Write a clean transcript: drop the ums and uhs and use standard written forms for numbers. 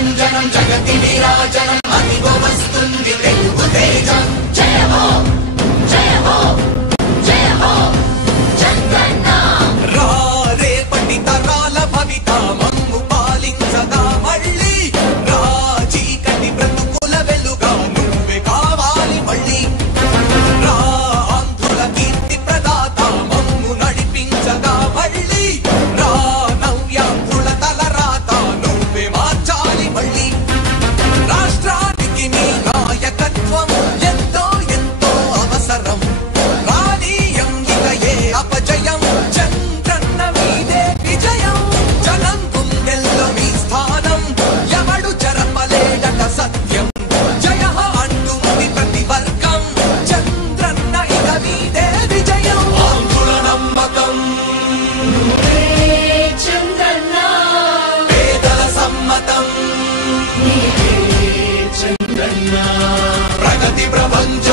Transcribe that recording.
ప్రభంజనం జగతి నీరాజనం అదిగో వస్తుంది తెలుగు తేజం జయ హో జయ హో జయ హో చంద్రన్న రా రేపటి తరాల భవిత మమ్ము పాలించగా మళ్ళీ రా చీకటి బ్రతుకుల వెలుగా నువ్వే కావాలి మళ్ళీ రా ఆంధ్రుల కీర్తి ప్రదాత మమ్ము నడిపించగా మళ్ళీ రా నవ్యాంధ్రుల తలరాత నువ్వే మార్చాలి మళ్ళీ రాష్ట్రానికి నీ నాయకత్వం ఎంతో ఎంతో అవసరం రానీయం ఇక ఏ అపజయం చంద్రన్న మీదే విజయం జనం గుండెల్లో మీ స్థానం ఎవడు చెరపలేడట సత్యం జయ అంటుంది ప్రతి వర్గం చంద్రన్న ఇక మీదే విజయం ఆంధ్రుల నమ్మకం చంద్రన్న పేదల సమ్మతం చంద్రన్న ప్రగతి ప్రపంచ